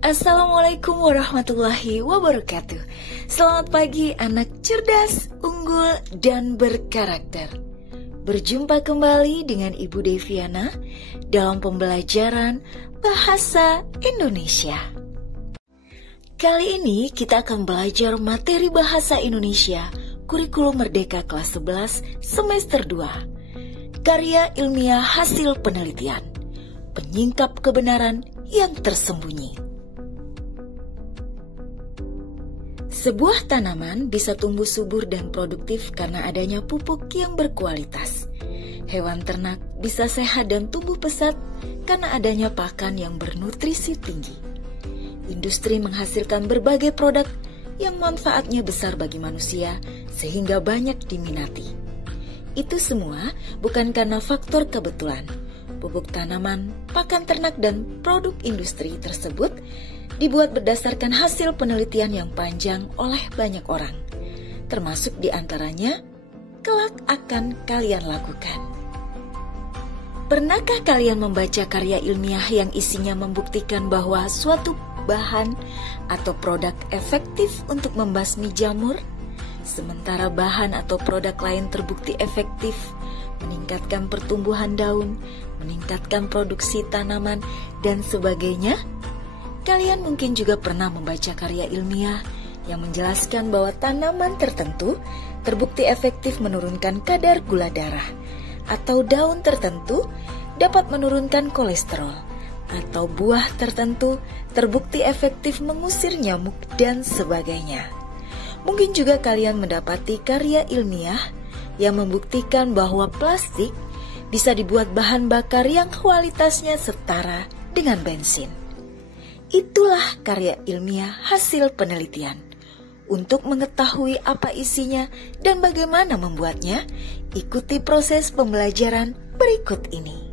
Assalamualaikum warahmatullahi wabarakatuh. Selamat pagi anak cerdas, unggul, dan berkarakter. Berjumpa kembali dengan Ibu Deviana dalam pembelajaran Bahasa Indonesia. Kali ini kita akan belajar materi Bahasa Indonesia Kurikulum Merdeka kelas 11 semester 2. Karya ilmiah hasil penelitian, penyingkap kebenaran yang tersembunyi. Sebuah tanaman bisa tumbuh subur dan produktif karena adanya pupuk yang berkualitas. Hewan ternak bisa sehat dan tumbuh pesat karena adanya pakan yang bernutrisi tinggi. Industri menghasilkan berbagai produk yang manfaatnya besar bagi manusia sehingga banyak diminati. Itu semua bukan karena faktor kebetulan. Pupuk tanaman, pakan ternak, dan produk industri tersebut dibuat berdasarkan hasil penelitian yang panjang oleh banyak orang, termasuk diantaranya kelak akan kalian lakukan. Pernahkah kalian membaca karya ilmiah yang isinya membuktikan bahwa suatu bahan atau produk efektif untuk membasmi jamur, sementara bahan atau produk lain terbukti efektif meningkatkan pertumbuhan daun, meningkatkan produksi tanaman, dan sebagainya? Kalian mungkin juga pernah membaca karya ilmiah yang menjelaskan bahwa tanaman tertentu terbukti efektif menurunkan kadar gula darah, atau daun tertentu dapat menurunkan kolesterol, atau buah tertentu terbukti efektif mengusir nyamuk, dan sebagainya. Mungkin juga kalian mendapati karya ilmiah yang membuktikan bahwa plastik bisa dibuat bahan bakar yang kualitasnya setara dengan bensin. Itulah karya ilmiah hasil penelitian. Untuk mengetahui apa isinya dan bagaimana membuatnya, ikuti proses pembelajaran berikut ini.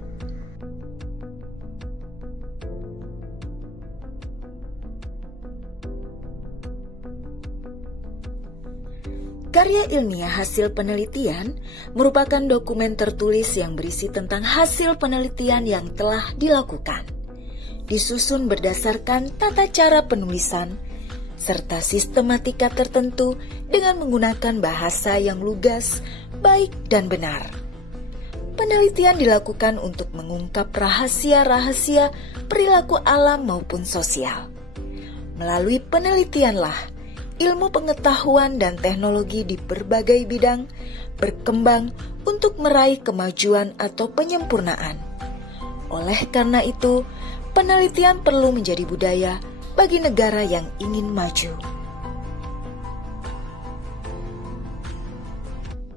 Karya ilmiah hasil penelitian merupakan dokumen tertulis yang berisi tentang hasil penelitian yang telah dilakukan. Disusun berdasarkan tata cara penulisan, serta sistematika tertentu dengan menggunakan bahasa yang lugas, baik, dan benar. Penelitian dilakukan untuk mengungkap rahasia-rahasia perilaku alam maupun sosial. Melalui penelitianlah, ilmu pengetahuan dan teknologi di berbagai bidang berkembang untuk meraih kemajuan atau penyempurnaan. Oleh karena itu, penelitian perlu menjadi budaya bagi negara yang ingin maju.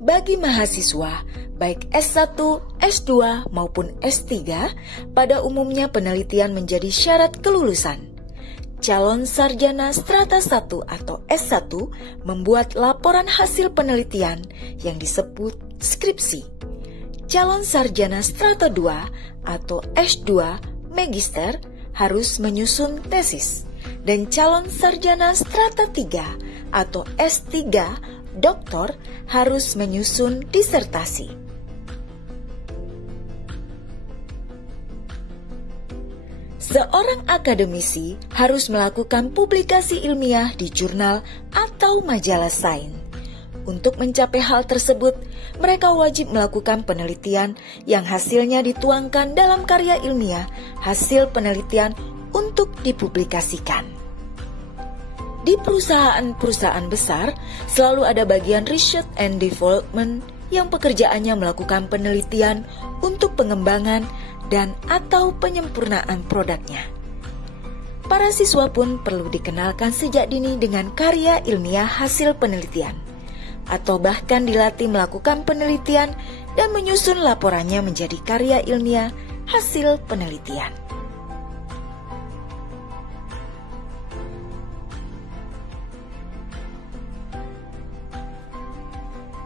Bagi mahasiswa, baik S1, S2, maupun S3, pada umumnya penelitian menjadi syarat kelulusan. Calon sarjana strata 1 atau S1 membuat laporan hasil penelitian yang disebut skripsi. Calon sarjana strata 2 atau S2 magister harus menyusun tesis, dan calon sarjana strata 3 atau S3 doktor harus menyusun disertasi. Seorang akademisi harus melakukan publikasi ilmiah di jurnal atau majalah sains. Untuk mencapai hal tersebut, mereka wajib melakukan penelitian yang hasilnya dituangkan dalam karya ilmiah hasil penelitian untuk dipublikasikan. Di perusahaan-perusahaan besar, selalu ada bagian research and development yang pekerjaannya melakukan penelitian untuk pengembangan dan atau penyempurnaan produknya. Para siswa pun perlu dikenalkan sejak dini dengan karya ilmiah hasil penelitian, atau bahkan dilatih melakukan penelitian dan menyusun laporannya menjadi karya ilmiah hasil penelitian.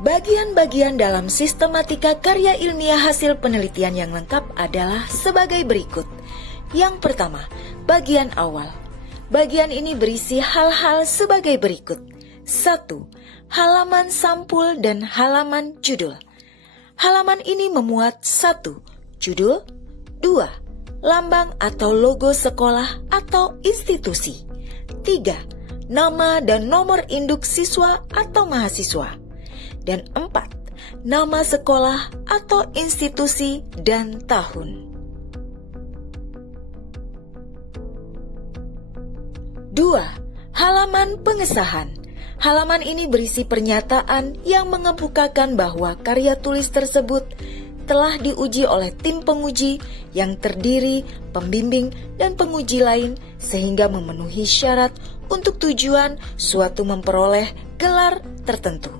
Bagian-bagian dalam sistematika karya ilmiah hasil penelitian yang lengkap adalah sebagai berikut. Yang pertama, bagian awal. Bagian ini berisi hal-hal sebagai berikut. 1. Halaman sampul dan halaman judul. Halaman ini memuat 1. Judul, 2. lambang atau logo sekolah atau institusi. 3. Nama dan nomor induk siswa atau mahasiswa. Dan 4. Nama sekolah atau institusi dan tahun. 2. Halaman pengesahan. Halaman ini berisi pernyataan yang mengemukakan bahwa karya tulis tersebut telah diuji oleh tim penguji yang terdiri pembimbing dan penguji lain sehingga memenuhi syarat untuk tujuan suatu memperoleh gelar tertentu.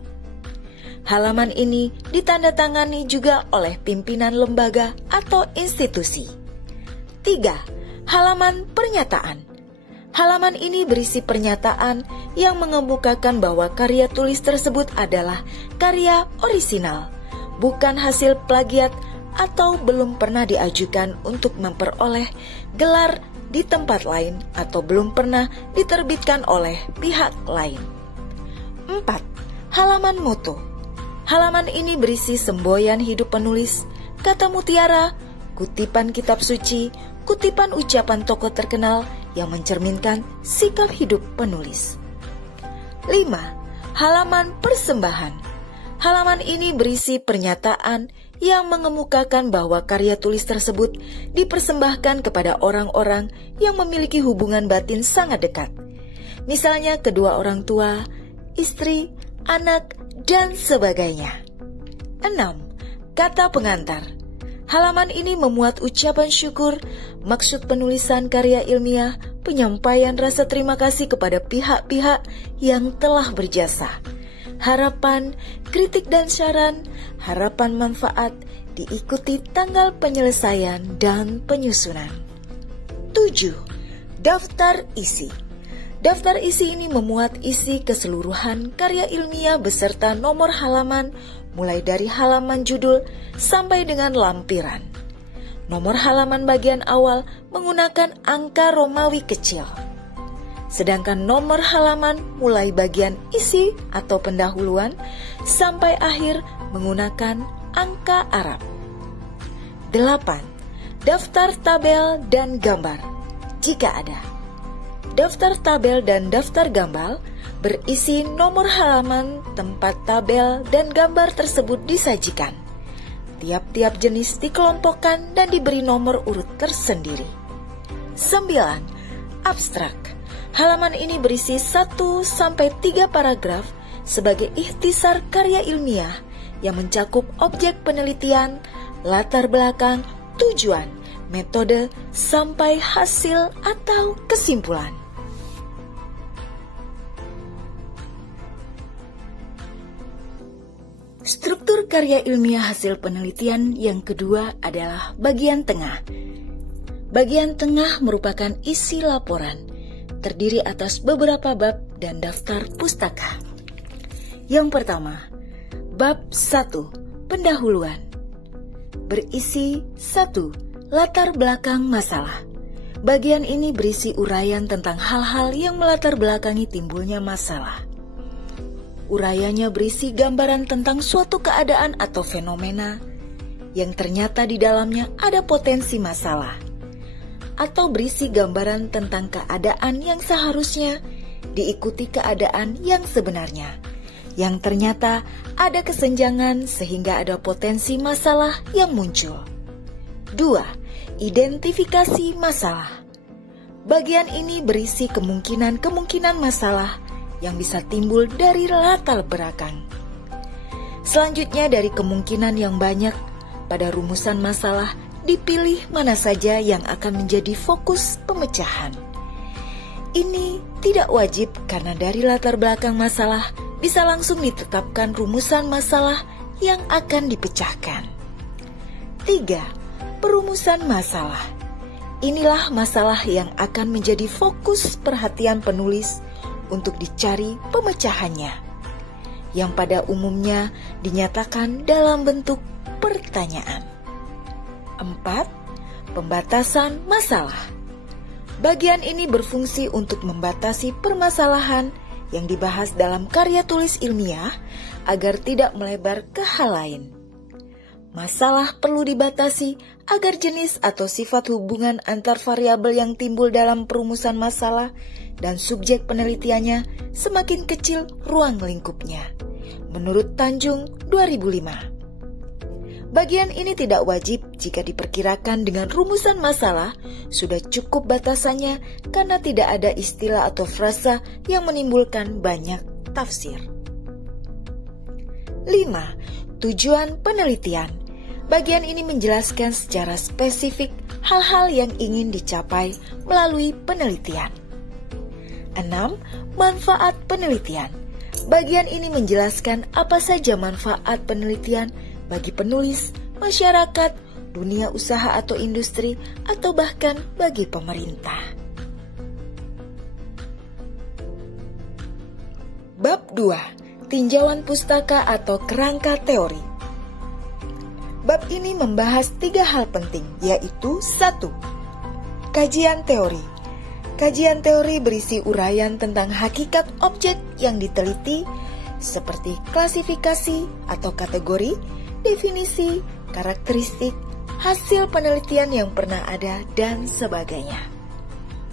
Halaman ini ditandatangani juga oleh pimpinan lembaga atau institusi. 3. Halaman pernyataan. Halaman ini berisi pernyataan yang mengemukakan bahwa karya tulis tersebut adalah karya orisinal, bukan hasil plagiat atau belum pernah diajukan untuk memperoleh gelar di tempat lain atau belum pernah diterbitkan oleh pihak lain. 4. Halaman moto. Halaman ini berisi semboyan hidup penulis, kata mutiara, kutipan kitab suci, kutipan ucapan tokoh terkenal yang mencerminkan sikap hidup penulis. 5. Halaman persembahan. Halaman ini berisi pernyataan yang mengemukakan bahwa karya tulis tersebut dipersembahkan kepada orang-orang yang memiliki hubungan batin sangat dekat. Misalnya kedua orang tua, istri, anak, dan sebagainya. 6. Kata pengantar. Halaman ini memuat ucapan syukur, maksud penulisan karya ilmiah, penyampaian rasa terima kasih kepada pihak-pihak yang telah berjasa, harapan, kritik dan saran, harapan manfaat, diikuti tanggal penyelesaian dan penyusunan. 7. Daftar isi. Daftar isi ini memuat isi keseluruhan karya ilmiah beserta nomor halaman, mulai dari halaman judul sampai dengan lampiran. Nomor halaman bagian awal menggunakan angka Romawi kecil. Sedangkan nomor halaman mulai bagian isi atau pendahuluan sampai akhir menggunakan angka Arab. 8. Daftar tabel dan gambar, jika ada. Daftar tabel dan daftar gambar berisi nomor halaman, tempat tabel, dan gambar tersebut disajikan. Tiap-tiap jenis dikelompokkan dan diberi nomor urut tersendiri. 9. Abstrak. Halaman ini berisi 1-3 paragraf sebagai ikhtisar karya ilmiah yang mencakup objek penelitian, latar belakang, tujuan, metode, sampai hasil atau kesimpulan. Struktur karya ilmiah hasil penelitian yang kedua adalah bagian tengah. Bagian tengah merupakan isi laporan, terdiri atas beberapa bab dan daftar pustaka. Yang pertama, bab 1, pendahuluan. Berisi 1. Latar belakang masalah. Bagian ini berisi uraian tentang hal-hal yang melatar belakangi timbulnya masalah. Uraiannya berisi gambaran tentang suatu keadaan atau fenomena yang ternyata di dalamnya ada potensi masalah, atau berisi gambaran tentang keadaan yang seharusnya diikuti keadaan yang sebenarnya, yang ternyata ada kesenjangan sehingga ada potensi masalah yang muncul. 2. Identifikasi masalah. Bagian ini berisi kemungkinan-kemungkinan masalah yang bisa timbul dari latar belakang. Selanjutnya, dari kemungkinan yang banyak, pada rumusan masalah dipilih mana saja yang akan menjadi fokus pemecahan. Ini tidak wajib karena dari latar belakang masalah bisa langsung ditetapkan rumusan masalah yang akan dipecahkan. 3. Perumusan masalah. Inilah masalah yang akan menjadi fokus perhatian penulis untuk dicari pemecahannya, yang pada umumnya dinyatakan dalam bentuk pertanyaan. 4. Pembatasan masalah. Bagian ini berfungsi untuk membatasi permasalahan yang dibahas dalam karya tulis ilmiah agar tidak melebar ke hal lain. Masalah perlu dibatasi agar jenis atau sifat hubungan antar variabel yang timbul dalam perumusan masalah dan subjek penelitiannya semakin kecil ruang lingkupnya. Menurut Tanjung 2005. Bagian ini tidak wajib jika diperkirakan dengan rumusan masalah sudah cukup batasannya karena tidak ada istilah atau frasa yang menimbulkan banyak tafsir. 5. Tujuan penelitian. Bagian ini menjelaskan secara spesifik hal-hal yang ingin dicapai melalui penelitian. 6. Manfaat penelitian. Bagian ini menjelaskan apa saja manfaat penelitian bagi penulis, masyarakat, dunia usaha atau industri, atau bahkan bagi pemerintah. Bab 2. Tinjauan pustaka atau kerangka teori. Bab ini membahas 3 hal penting, yaitu 1. Kajian teori. Kajian teori berisi uraian tentang hakikat objek yang diteliti, seperti klasifikasi atau kategori, definisi, karakteristik, hasil penelitian yang pernah ada, dan sebagainya.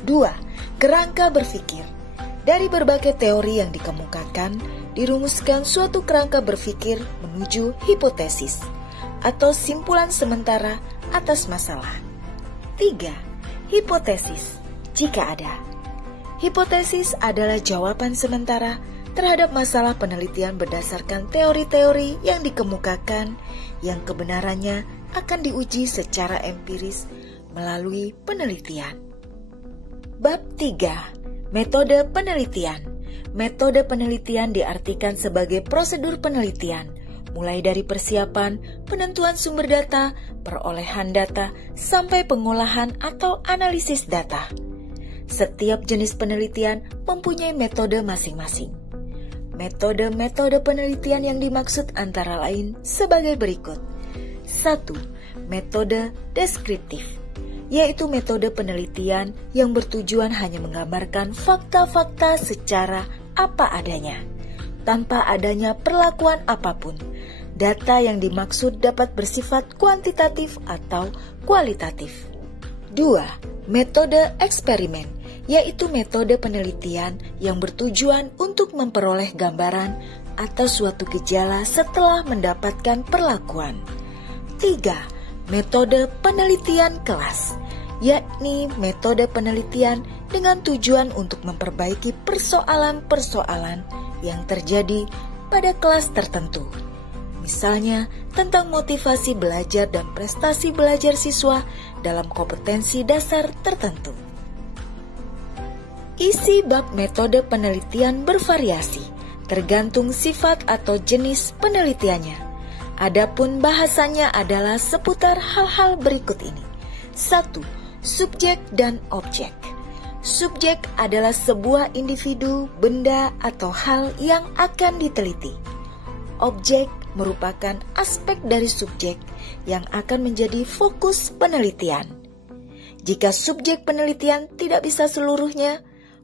2. Kerangka berpikir. Dari berbagai teori yang dikemukakan, dirumuskan suatu kerangka berpikir menuju hipotesis atau simpulan sementara atas masalah. 3. Hipotesis, jika ada. Hipotesis adalah jawaban sementara terhadap masalah penelitian berdasarkan teori-teori yang dikemukakan yang kebenarannya akan diuji secara empiris melalui penelitian. Bab 3. Metode penelitian. Metode penelitian diartikan sebagai prosedur penelitian, mulai dari persiapan, penentuan sumber data, perolehan data, sampai pengolahan atau analisis data. Setiap jenis penelitian mempunyai metode masing-masing. Metode-metode penelitian yang dimaksud antara lain sebagai berikut. 1. Metode deskriptif, yaitu metode penelitian yang bertujuan hanya menggambarkan fakta-fakta secara apa adanya, tanpa adanya perlakuan apapun. Data yang dimaksud dapat bersifat kuantitatif atau kualitatif. 2. Metode eksperimen, yaitu metode penelitian yang bertujuan untuk memperoleh gambaran atau suatu gejala setelah mendapatkan perlakuan. 3. Metode penelitian kelas, yakni metode penelitian dengan tujuan untuk memperbaiki persoalan-persoalan yang terjadi pada kelas tertentu. Misalnya tentang motivasi belajar dan prestasi belajar siswa dalam kompetensi dasar tertentu. Isi bab metode penelitian bervariasi, tergantung sifat atau jenis penelitiannya. Adapun bahasanya adalah seputar hal-hal berikut ini. 1. Subjek dan objek. Subjek adalah sebuah individu, benda, atau hal yang akan diteliti. Objek merupakan aspek dari subjek yang akan menjadi fokus penelitian. Jika subjek penelitian tidak bisa seluruhnya,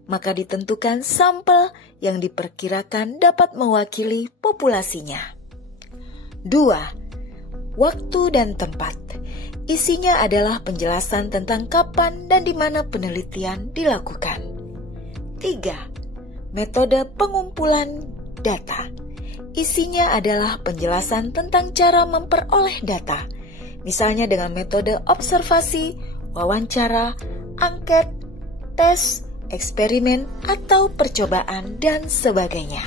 maka ditentukan sampel yang diperkirakan dapat mewakili populasinya. 2. Waktu dan tempat. Isinya adalah penjelasan tentang kapan dan di mana penelitian dilakukan. 3. Metode pengumpulan data. Isinya adalah penjelasan tentang cara memperoleh data, misalnya dengan metode observasi, wawancara, angket, tes, eksperimen, atau percobaan, dan sebagainya.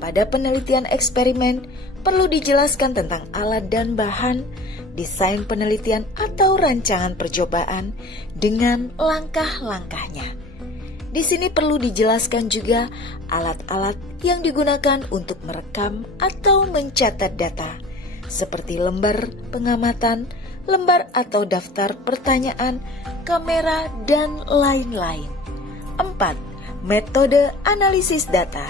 Pada penelitian eksperimen, perlu dijelaskan tentang alat dan bahan, desain penelitian atau rancangan percobaan dengan langkah-langkahnya. Di sini perlu dijelaskan juga alat-alat yang digunakan untuk merekam atau mencatat data, seperti lembar pengamatan, lembar atau daftar pertanyaan, kamera, dan lain-lain. 4. Metode analisis data.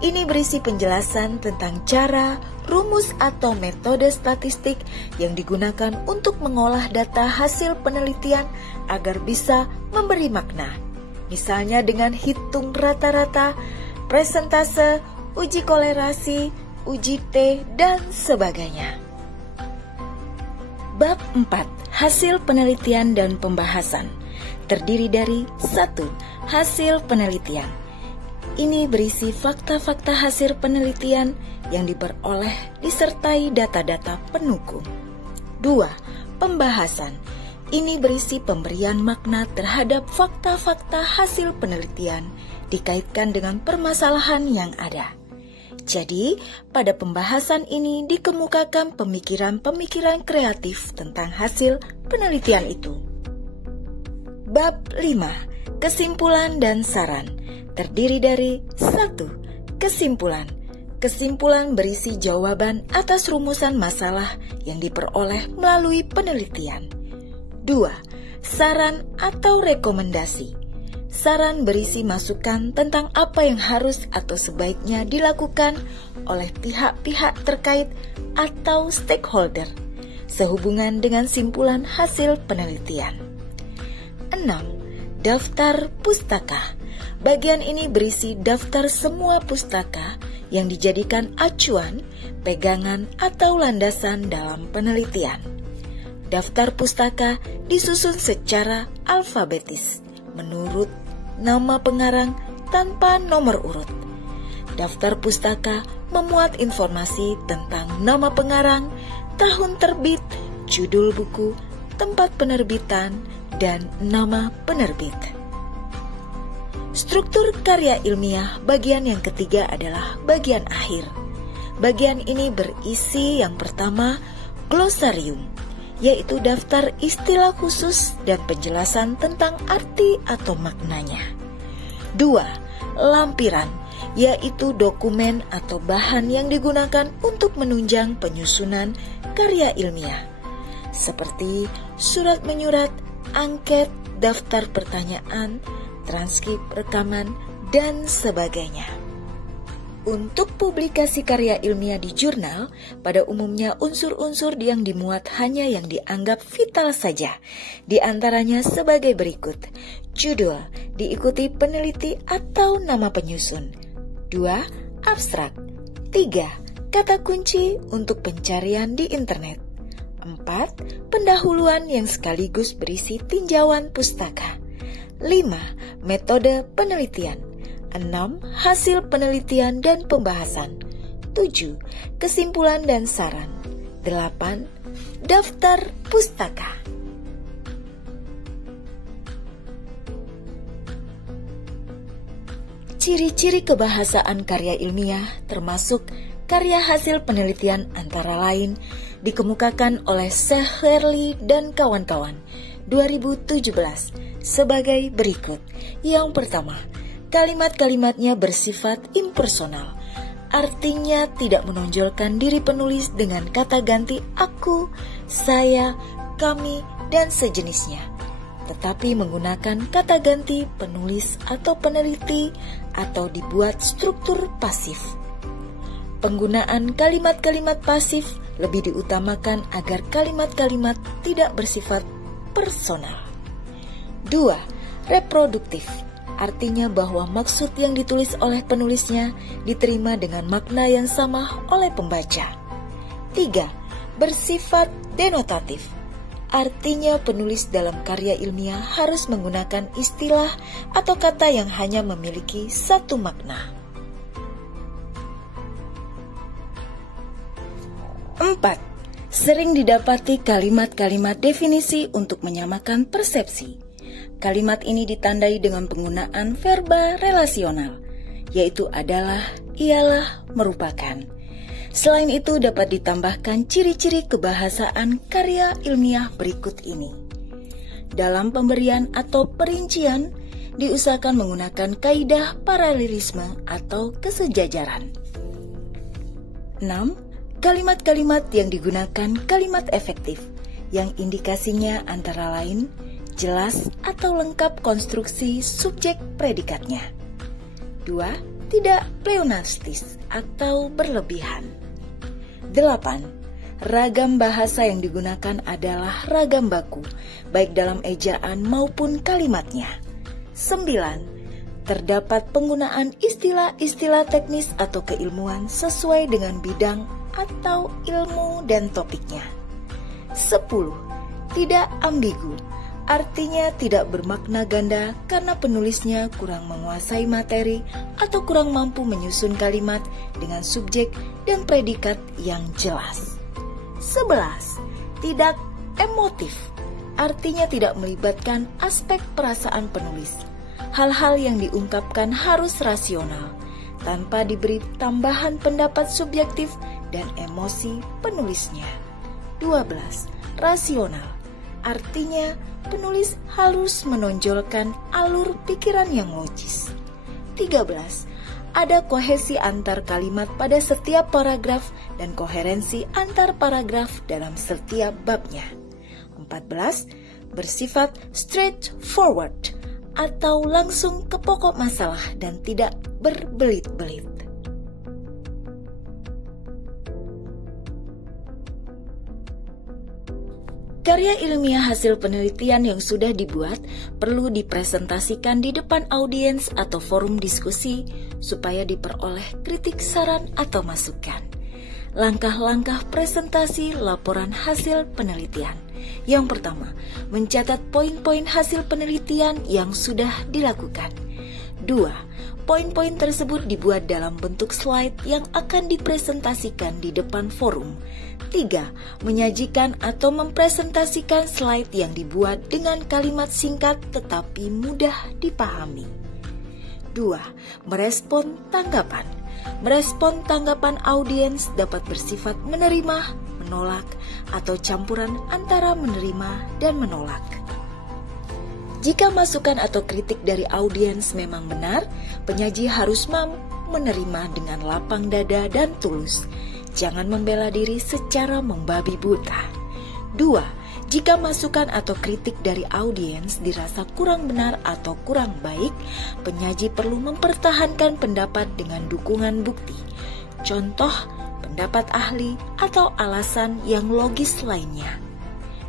Ini berisi penjelasan tentang cara, rumus atau metode statistik yang digunakan untuk mengolah data hasil penelitian agar bisa memberi makna. Misalnya dengan hitung rata-rata, presentase, uji kolerasi, uji T, dan sebagainya. Bab 4. Hasil penelitian dan pembahasan. Terdiri dari 1. Hasil penelitian. Ini berisi fakta-fakta hasil penelitian yang diperoleh disertai data-data pendukung. 2. Pembahasan. Ini berisi pemberian makna terhadap fakta-fakta hasil penelitian dikaitkan dengan permasalahan yang ada. Jadi, pada pembahasan ini dikemukakan pemikiran-pemikiran kreatif tentang hasil penelitian itu. Bab 5. Kesimpulan dan saran. Terdiri dari 1. Kesimpulan. Kesimpulan berisi jawaban atas rumusan masalah yang diperoleh melalui penelitian. 2. Saran atau rekomendasi. Saran berisi masukan tentang apa yang harus atau sebaiknya dilakukan oleh pihak-pihak terkait atau stakeholder sehubungan dengan simpulan hasil penelitian. 6. Daftar pustaka. Bagian ini berisi daftar semua pustaka yang dijadikan acuan, pegangan, atau landasan dalam penelitian. Daftar pustaka disusun secara alfabetis menurut nama pengarang tanpa nomor urut. Daftar pustaka memuat informasi tentang nama pengarang, tahun terbit, judul buku, tempat penerbitan, dan nama penerbit. Struktur karya ilmiah bagian yang ketiga adalah bagian akhir. Bagian ini berisi yang pertama, glosarium, yaitu daftar istilah khusus dan penjelasan tentang arti atau maknanya. 2. Lampiran, yaitu dokumen atau bahan yang digunakan untuk menunjang penyusunan karya ilmiah, seperti surat menyurat, angket, daftar pertanyaan, transkrip rekaman, dan sebagainya. Untuk publikasi karya ilmiah di jurnal, pada umumnya unsur-unsur yang dimuat hanya yang dianggap vital saja, di antaranya sebagai berikut. Judul, diikuti peneliti atau nama penyusun. 2. Abstrak. 3. Kata kunci untuk pencarian di internet. 4. Pendahuluan yang sekaligus berisi tinjauan pustaka. 5. Metode penelitian. 6. Hasil penelitian dan pembahasan. 7. Kesimpulan dan saran. 8. Daftar pustaka. Ciri-ciri kebahasaan karya ilmiah termasuk karya hasil penelitian antara lain dikemukakan oleh Seherli dan kawan-kawan 2017 sebagai berikut. Yang pertama, kalimat-kalimatnya bersifat impersonal, artinya tidak menonjolkan diri penulis dengan kata ganti aku, saya, kami, dan sejenisnya, tetapi menggunakan kata ganti penulis atau peneliti atau dibuat struktur pasif. Penggunaan kalimat-kalimat pasif lebih diutamakan agar kalimat-kalimat tidak bersifat personal. 2. Reproduktif. Artinya bahwa maksud yang ditulis oleh penulisnya diterima dengan makna yang sama oleh pembaca. 3. Bersifat denotatif. Artinya penulis dalam karya ilmiah harus menggunakan istilah atau kata yang hanya memiliki satu makna. 4. Sering didapati kalimat-kalimat definisi untuk menyamakan persepsi. Kalimat ini ditandai dengan penggunaan verba relasional, yaitu adalah, ialah, merupakan. Selain itu dapat ditambahkan ciri-ciri kebahasaan karya ilmiah berikut ini. Dalam pemberian atau perincian, diusahakan menggunakan kaidah paralelisme atau kesejajaran. 6. Kalimat-kalimat yang digunakan kalimat efektif, yang indikasinya antara lain jelas atau lengkap konstruksi subjek predikatnya. 2. Tidak pleonastis atau berlebihan. 8. Ragam bahasa yang digunakan adalah ragam baku, baik dalam ejaan maupun kalimatnya. 9. Terdapat penggunaan istilah-istilah teknis atau keilmuan sesuai dengan bidang atau ilmu dan topiknya. 10. Tidak ambigu. Artinya tidak bermakna ganda karena penulisnya kurang menguasai materi atau kurang mampu menyusun kalimat dengan subjek dan predikat yang jelas. 11. Tidak emotif. Artinya tidak melibatkan aspek perasaan penulis. Hal-hal yang diungkapkan harus rasional, tanpa diberi tambahan pendapat subjektif dan emosi penulisnya. 12. Rasional. Artinya penulis harus menonjolkan alur pikiran yang logis. 13. Ada kohesi antar kalimat pada setiap paragraf dan koherensi antar paragraf dalam setiap babnya. 14. Bersifat straightforward atau langsung ke pokok masalah dan tidak berbelit-belit. Karya ilmiah hasil penelitian yang sudah dibuat perlu dipresentasikan di depan audiens atau forum diskusi supaya diperoleh kritik, saran, atau masukan. Langkah-langkah presentasi laporan hasil penelitian. Yang pertama, mencatat poin-poin hasil penelitian yang sudah dilakukan. 2. Poin-poin tersebut dibuat dalam bentuk slide yang akan dipresentasikan di depan forum. 3. Menyajikan atau mempresentasikan slide yang dibuat dengan kalimat singkat tetapi mudah dipahami. 2. Merespon tanggapan. Merespon tanggapan audiens dapat bersifat menerima, menolak, atau campuran antara menerima dan menolak. Jika masukan atau kritik dari audiens memang benar, penyaji harus menerima dengan lapang dada dan tulus. Jangan membela diri secara membabi buta. 2. Jika masukan atau kritik dari audiens dirasa kurang benar atau kurang baik, penyaji perlu mempertahankan pendapat dengan dukungan bukti. Contoh, pendapat ahli atau alasan yang logis lainnya.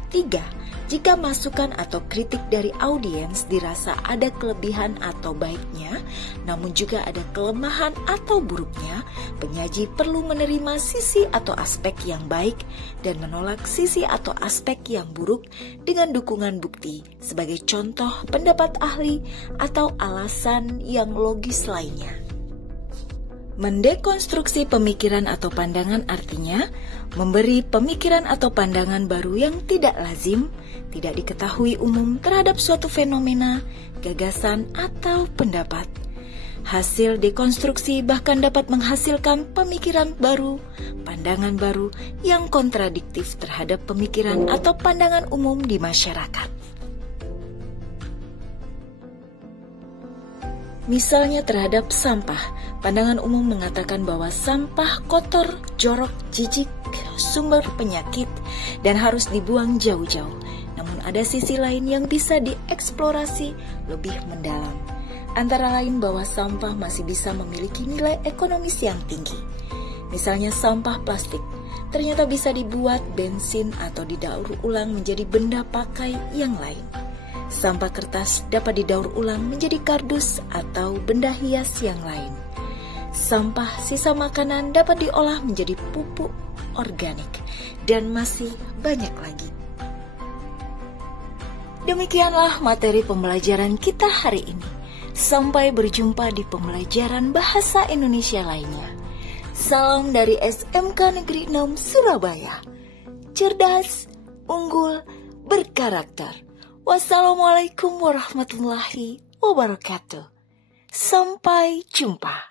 3. Jika masukan atau kritik dari audiens dirasa ada kelebihan atau baiknya, namun juga ada kelemahan atau buruknya, penyaji perlu menerima sisi atau aspek yang baik dan menolak sisi atau aspek yang buruk dengan dukungan bukti, sebagai contoh pendapat ahli atau alasan yang logis lainnya. Mendekonstruksi pemikiran atau pandangan artinya memberi pemikiran atau pandangan baru yang tidak lazim, tidak diketahui umum terhadap suatu fenomena, gagasan, atau pendapat. Hasil dekonstruksi bahkan dapat menghasilkan pemikiran baru, pandangan baru yang kontradiktif terhadap pemikiran atau pandangan umum di masyarakat. Misalnya terhadap sampah, pandangan umum mengatakan bahwa sampah kotor, jorok, jijik, sumber penyakit, dan harus dibuang jauh-jauh. Namun ada sisi lain yang bisa dieksplorasi lebih mendalam. Antara lain bahwa sampah masih bisa memiliki nilai ekonomis yang tinggi. Misalnya sampah plastik, ternyata bisa dibuat bensin atau didaur ulang menjadi benda pakai yang lain. Sampah kertas dapat didaur ulang menjadi kardus atau benda hias yang lain. Sampah sisa makanan dapat diolah menjadi pupuk organik, dan masih banyak lagi. Demikianlah materi pembelajaran kita hari ini. Sampai berjumpa di pembelajaran bahasa Indonesia lainnya. Salam dari SMK Negeri 6 Surabaya. Cerdas, unggul, berkarakter. Wassalamualaikum warahmatullahi wabarakatuh. Sampai jumpa.